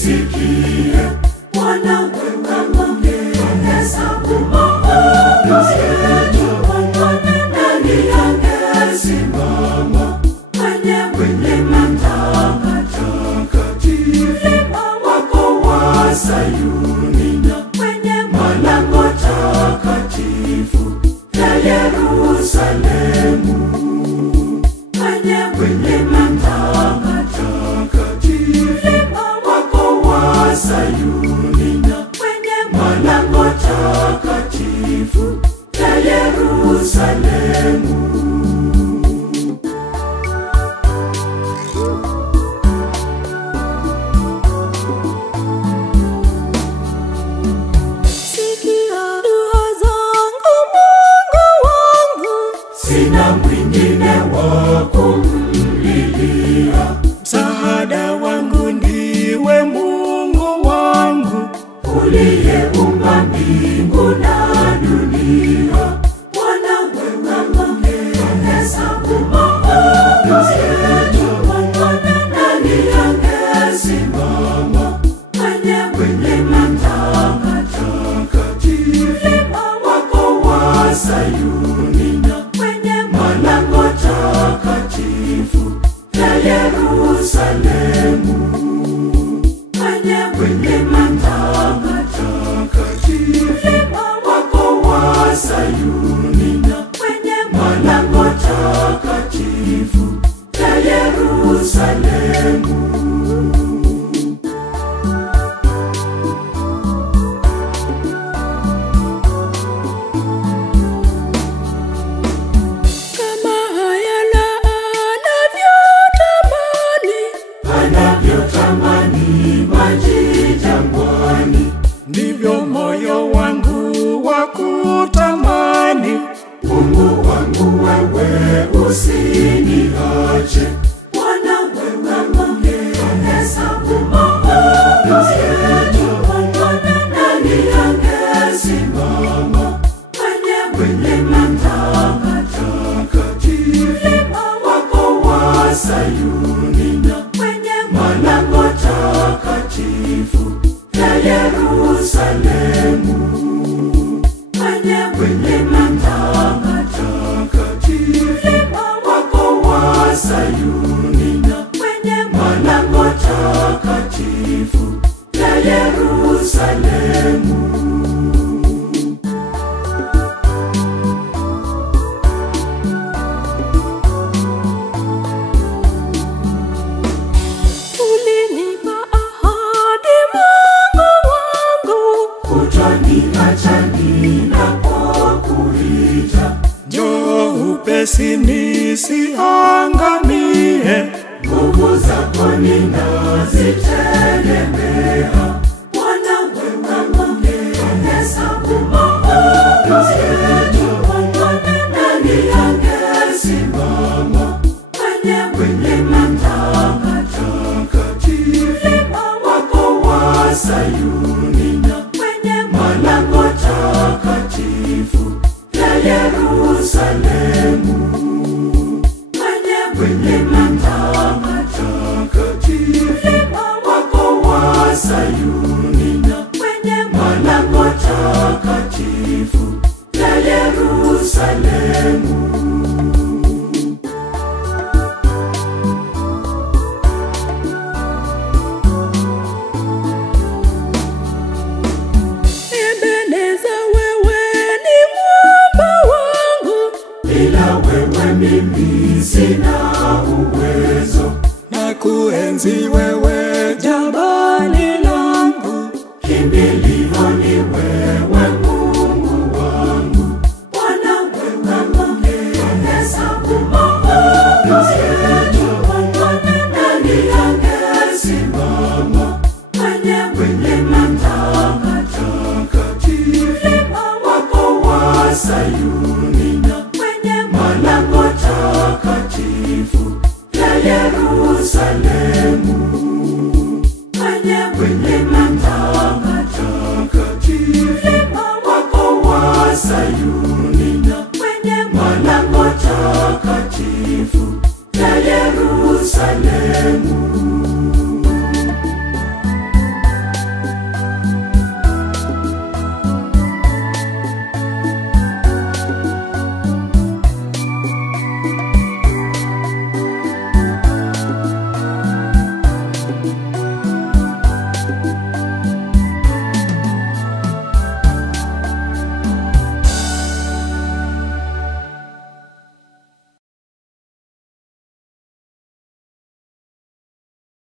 nisikie. Bwana wewe ungehesabu maovu yetu, nani angesimama kwenye matakatifu wako wa Sayuni na kwenye malango takatifu ya Yerusalemu, kwenye matakatifu wako wa Sayuni na kwenye malango takatifu ya Yerusalemu. Sina mwingine wa kumlilia, msaada wangu ndiwe Mungu wangu, uliyeumba mbingu na dunia. Bwana wewe ungehesabu maovu yetu, nani angesimama kwenye matakatifu wako wa Sayuni na malango takatifu ya Yerusalemu, kwenye matakatifu wako wa Sayuni na kwenye malango takatifu ya Yerusalemu. Anavyotamani maji jangwani, ndivyo moyo wangu wakutamani. Mungu wangu wewe usiniache. Bwana wewe ungehesabu maovu yetu, nani angesimama kwenye matakatifu wako wa Sayuni na malango takatifu ya Yerusalemu, kwenye matakatifu wako wa Sayuni na malango takatifu ya Yerusalemu. Utaniacha ninapokuita, njoo upesi nisiangamie. Nguvu zako ninazitegemea. Bwana wewe ungehesabu maovu yetu, nani angesimama kwenye matakatifu wako wa Sayuni na malango takatifu ya Yerusalemu, kwenye matakatifu wako wa Sayuni na malango takatifu ya Yerusalemu. Bila wewe mimi sina uwezo, na kuenzi wewe